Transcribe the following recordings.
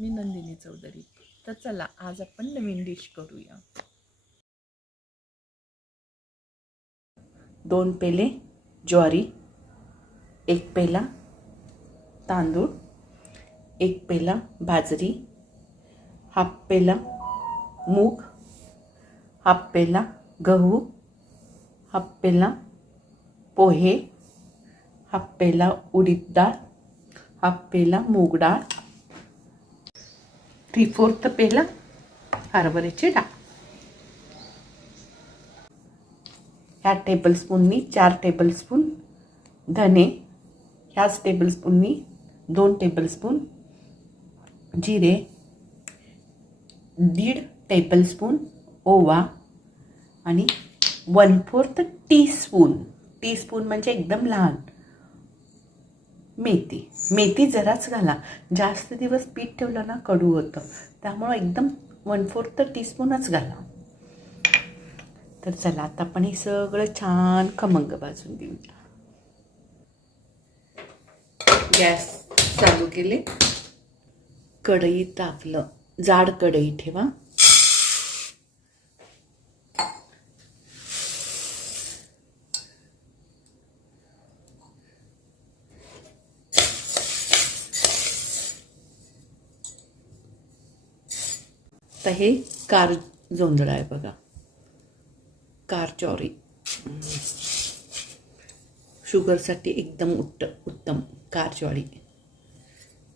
मी नंदिनी चौधरी. तर चला आज आपण नवीन डिश करूया. दोन पेले ज्वारी एक पेला तांदूळ एक पेला बाजरी हाफ पेला मूग हाफ पेला गहू हाफ पेला पोहे हाफ पेला उडीद डाळ हाफ पेला मूग डाळ थ्री फोर्थ पेला हरभऱ्याची डाळ ह्या टेबलस्पूननी चार टेबलस्पून धने ह्याच टेबलस्पूननी दोन टेबलस्पून जिरे दीड टेबलस्पून ओवा आणि वन फोर्थ टीस्पून टीस्पून म्हणजे एकदम लहान. मेथी. मेथी जराच घाला. जास्त दिवस पीठ ठेवलं ना कडू होतं. त्यामुळं एकदम वन फोर्थ टीस्पूनच घाला. तर चला आता आपण हे सगळं छान खमंग भाजून घेऊया. गॅस चालू केले. कढई तापलं. जाड कढई ठेवा. आता हे कार जोंधळ आहे बघा. कार चॉरी. शुगरसाठी एकदम उत्त उत्तम कार ज्वारी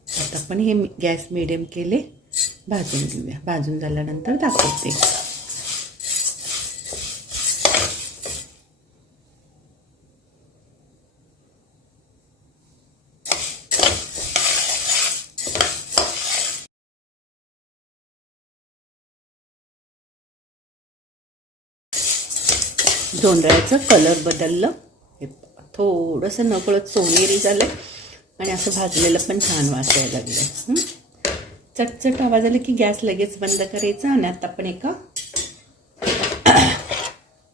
आता आपण हे गॅस मिडियम केले. भाजून घेऊया. भाजून झाल्यानंतर दाखवते. जोंधळ्याचं कलर बदललं. हे थोडंसं नकळत सोनेरी झालं आणि असं भाजलेलं पण छान वाचायला लागलं चटचट आवाज आला की गॅस लगेच बंद करायचा आणि आता आपण एका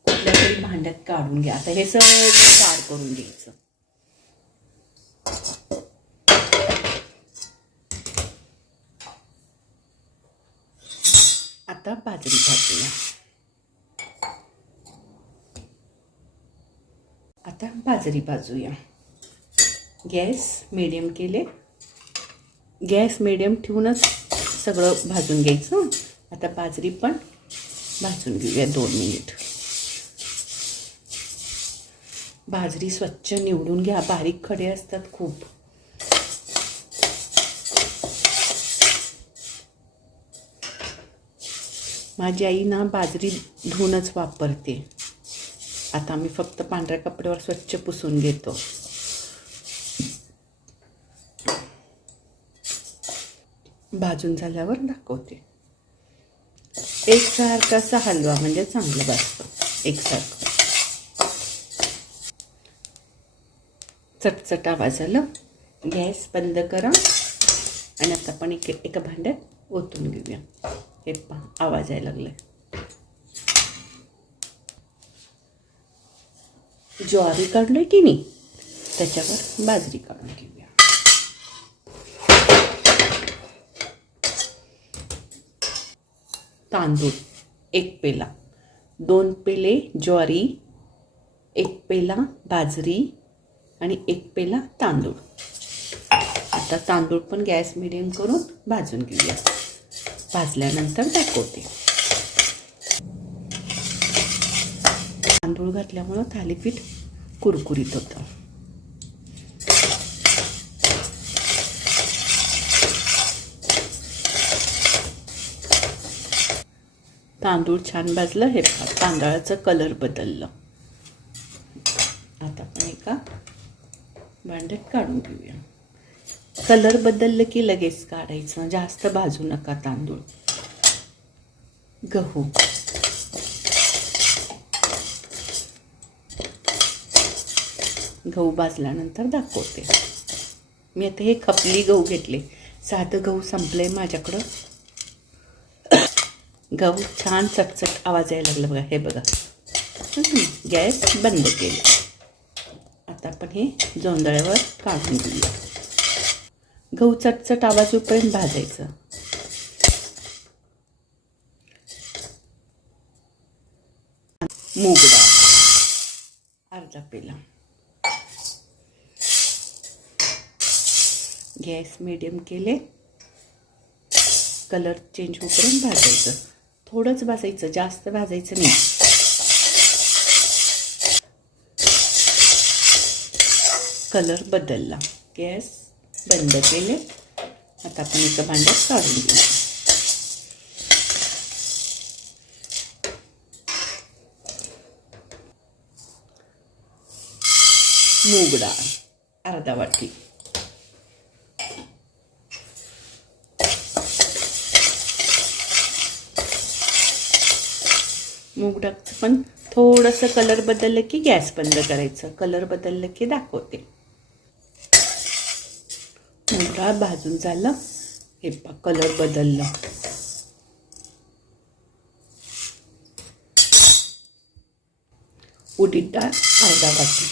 कुठल्या तरी भांड्यात काढून घ्या. आता हे सगळं गार करून घ्यायचं. आता बाजरी भाजूया. आता बाजरी भाजूया. गॅस मिडियम केले. गॅस मिडियम ठेवूनच सगळं भाजून घ्यायचं. आता बाजरी पण भाजून घेऊया दोन मिनिट बाजरी स्वच्छ निवडून घ्या. बारीक खडे असतात खूप. माझी आई ना बाजरी धुवूनच वापरते. आता आम्ही फक्त पांढऱ्या कपड्यावर स्वच्छ पुसून घेतो. भाजून झाल्यावर दाखवते. एकसारखा असा हलवा म्हणजे चांगलं भाजतं एकसारखं. चटचट आवाज आलं. गॅस बंद करा. आणि आता आपण एक एका भांड्यात ओतून घेऊया. हे पहा आवाज यायला लागलाय. ज्वारी काढलोय की नाही त्याच्यावर बाजरी काढून घेऊया. तांदूळ एक पेला. दोन पेले ज्वारी एक पेला बाजरी आणि एक पेला तांदूळ. आता तांदूळ पण गॅस मिडियम करून भाजून घेऊया. भाजल्यानंतर दाखवते. तांदूळ घातल्यामुळं थालीपीठ कुरकुरीत होतं. तांदूळ छान भाजलं हे पहा, तांदळाचं कलर बदललं. आता आपण एका भांड्यात काढून घेऊया. कलर बदललं की लगेच काढायचं. जास्त भाजू नका तांदूळ. गहू. गहू भाजल्यानंतर दाखवते. मी आता हे खपली गहू घेतले. साधं गहू संपलं आहे माझ्याकडं. गहू छान चटचट आवाज यायला लागला बघा हे बघा. गॅस बंद केला. आता आपण हे जोंधळ्यावर काढून घेऊया. गहू चटचट आवाज येऊपर्यंत भाजायचं. मूग डाळ अर्धा पेला. गॅस मिडियम केले. कलर चेंज होईपर्यंत भाजायचं. थोडंच भाजायचं जास्त भाजायचं नाही. कलर बदलला. गॅस बंद केले. आता आपण एका भांड्यात काढून घेऊ. मूग डाळ अर्धा वाटी. मूग डाळचं पण थोडंसं कलर बदललं की गॅस बंद करायचं. कलर बदललं की दाखवते. मूग डाळ भाजून झालं. हे पा कलर बदललं. उडीद डाळ अर्धा वाटी.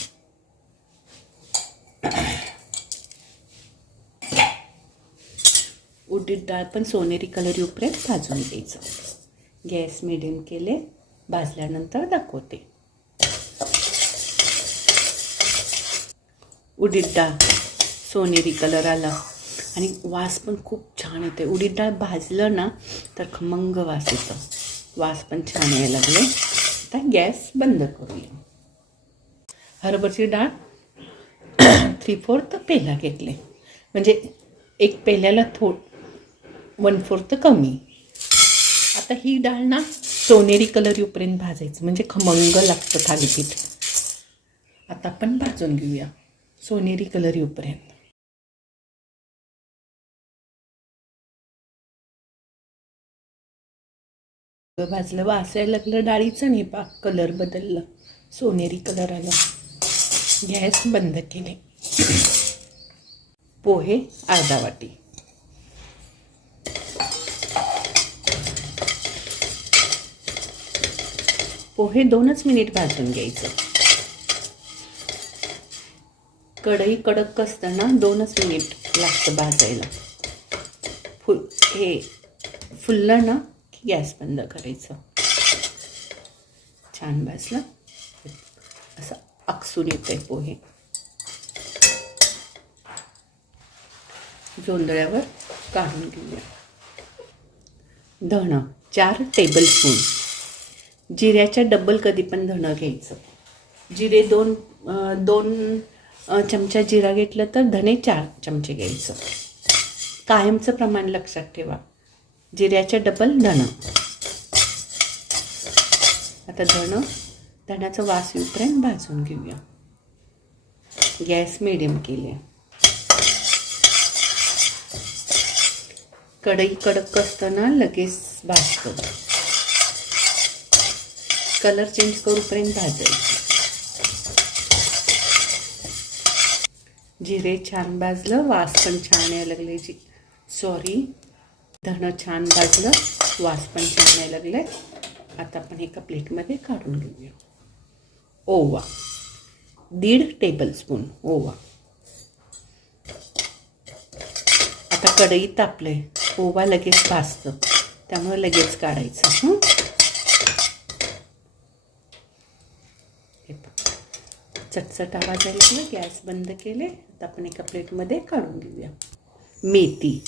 उडीद डाळ पण सोनेरी कलर येऊपर्यंत भाजून घ्यायचं. गॅस मिडियम केले. भाजल्यानंतर दाखवते. उडीद डाळ सोनेरी कलर आला. आणि वास पण खूप छान येते उडीद डाळ भाजलं ना तर खमंग वास येतो. वास पण छान यायला लागले. आता गॅस बंद करूया. हरभरची डाळ थ्री फोर्थ पेला घेतले. म्हणजे एक पेल्याला थोड वन फोर्थ कमी. आता ही डाळ ना सोनेरी कलर येऊपर्यंत भाजायचं. म्हणजे खमंग लागतं थालीपीठ. आता आपण भाजून घेऊया. सोनेरी कलर येऊपर्यंत. भाजलं वासायला लागलं डाळीचं नाही पा कलर बदललं. सोनेरी कलर आला. गॅस बंद केले. पोहे अर्धा वाटी. पोहे दोनच मिनिट भाजून घ्यायचं. कढई कडक असताना दोनच मिनिट लागतं भाजायला. फुल हे फुललं ना की गॅस बंद करायचं. छान भाजलं. असं आकसून येतं आहे पोहे. जोंधळ्यावर काढून घेऊया. धणं चार टेबलस्पून जिऱ्याच्या डबल कधी पण धणं घ्यायचं. जिरे दोन दोन चमचा जिरा घेतलं तर धणे चार चमचे घ्यायचं. कायमचं प्रमाण लक्षात ठेवा. जिऱ्याच्या डबल धणं. आता धणं धण्याचा वास येऊपर्यंत भाजून घेऊया. गॅस मिडियम केले. कढई कडक असताना लगेच भाजतो. कलर चेंज करूपर्यंत भाजायचं. जिरे छान भाजलं वास पण छान यायला लागले जी सॉरी धणं छान भाजलं वास पण छान यायला लागले आता आपण एका प्लेटमध्ये काढून घेऊया. ओवा दीड टेबलस्पून ओवा. आता कढई तापले ओवा लगेच भाजतं. त्यामुळे लगेच काढायचं. हं? चटचट आवाज आला ना गॅस बंद केले. आता आपण एका प्लेटमध्ये काढून घेऊया. मेथी.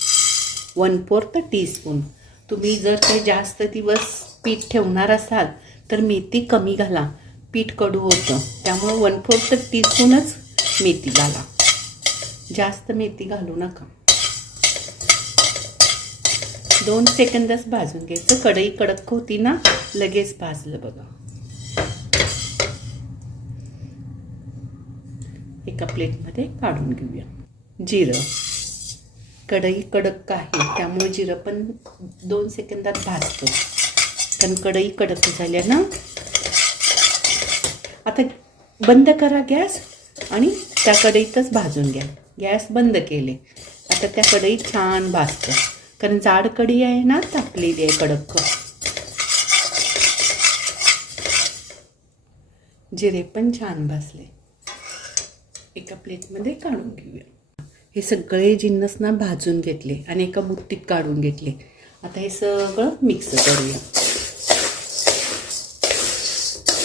One fourth teaspoon. तुम्ही जर काही जास्त दिवस पीठ ठेवणार असाल तर मेथी कमी घाला. पीठ कडू होतं. त्यामुळं वन फोर्थ टीस्पूनच मेथी घाला. जास्त मेथी घालू नका. दोन सेकंदच भाजून घ्यायचं. कढई कडक होती ना लगेच भाजलं बघा. एका प्लेटमध्ये काढून घेऊया. जिरं. कढई कडक आहे त्यामुळे जिरं पण दोन सेकंदात भाजतं. कारण कढई कडक झाल्या ना आता बंद करा गॅस आणि त्या कढईतच भाजून घ्या. गॅस बंद केले. आता त्या कढईत छान भाजतं. कारण जाड कढी आहे ना तापलेली आहे कडक. जिरे पण छान भाजले. एका प्लेटमध्ये काढून घेऊया. हे सगळे जिन्नस ना भाजून घेतले आणि एका बुट्टीत काढून घेतले. आता हे सगळं मिक्स करूया.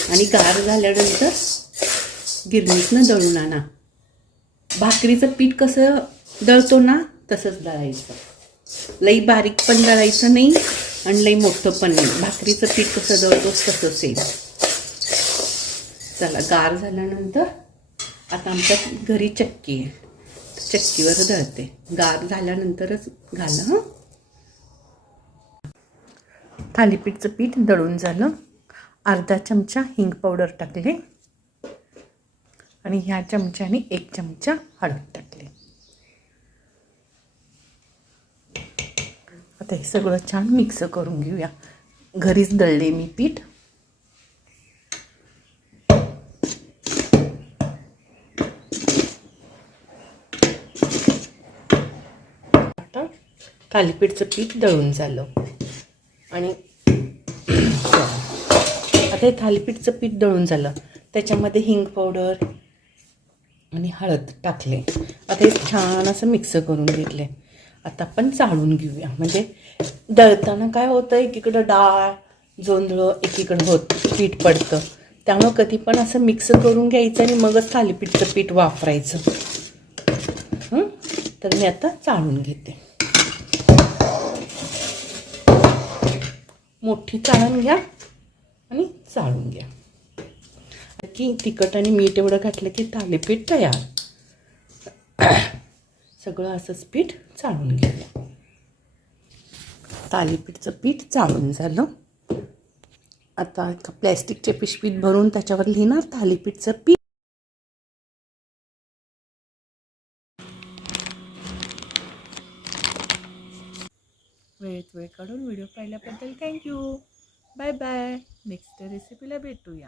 आणि गार झाल्यानंतर गिरणीतनं दळून आणा. भाकरीचं पीठ कसं दळतो ना तसंच दळायचं. लई बारीक पण दळायचं नाही आणि लई मोठं पण नाही. भाकरीचं पीठ कसं दळतोच तसं सेम चला गार झाल्यानंतर आता आमच्या घरी चक्की आहे. चक्कीवर दळते. गार झाल्यानंतरच घाला थालीपीठचं पीठ दळून झालं. अर्धा चमचा हिंग पावडर टाकले. आणि ह्या चमच्याने एक चमचा हळद टाकले. आता हे सगळं छान मिक्स करून घेऊया. घरीच दळले मी पीठ. आता थालीपीठचं पीठ दळून झालं. आणि आता हे थालीपीठचं पीठ दळून झालं. त्याच्यामध्ये हिंग पावडर आणि हळद टाकले. आता हे छान असं मिक्स करून घेतले. आता आपण चाळून घेऊया. म्हणजे दळताना काय होतं एकीकडं डाळ जोंधळं एकीकडं होत पीठ पडतं. त्यामुळं कधी पण असं मिक्स करून घ्यायचं आणि मगच थालीपीठचं पीठ वापरायचं. तर मी आता चाळून घेते. मोठी चाळण घ्या आणि चाळून घ्या. की तिखट आणि मीठ एवढं घातलं की थालीपीठ तयार. सगळं असंच पीठ चाळून घ्या. थालीपीठचं पीठ चाळून झालं. आता एका प्लॅस्टिकच्या पिशवीत भरून त्याच्यावर लिहिणार थालीपीठचं पीठ. माझ्याकडून व्हिडिओ पाहिल्याबद्दल थँक्यू बाय बाय. नेक्स्ट रेसिपीला भेटूया.